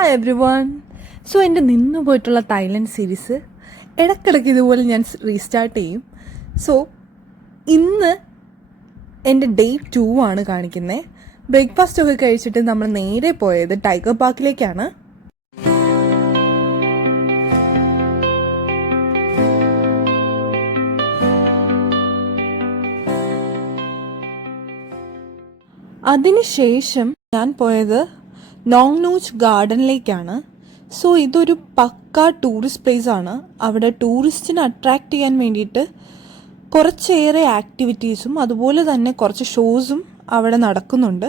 Hi every one. So എൻ്റെ നിന്ന് പോയിട്ടുള്ള തായ്ലൻഡ് സീരീസ് ഇടയ്ക്കിടയ്ക്ക് ഇതുപോലെ ഞാൻ റീസ്റ്റാർട്ട് ചെയ്യും. സോ ഇന്ന് എൻ്റെ ഡേ 2 ആണ് കാണിക്കുന്നത്. ബ്രേക്ക്ഫാസ്റ്റ് ഒക്കെ കഴിച്ചിട്ട് നമ്മൾ നേരെ പോയത് ടൈഗർ പാർക്കിലേക്കാണ്. അതിനുശേഷം ഞാൻ പോയത് നോങ്നൂച്ച് ഗാർഡനിലേക്കാണ്. സോ ഇതൊരു പക്ക ടൂറിസ്റ്റ് പ്ലേസ് ആണ്. അവിടെ ടൂറിസ്റ്റിനെ അട്രാക്റ്റ് ചെയ്യാൻ വേണ്ടിയിട്ട് കുറച്ചേറെ ആക്ടിവിറ്റീസും അതുപോലെ തന്നെ കുറച്ച് ഷോസും അവിടെ നടക്കുന്നുണ്ട്.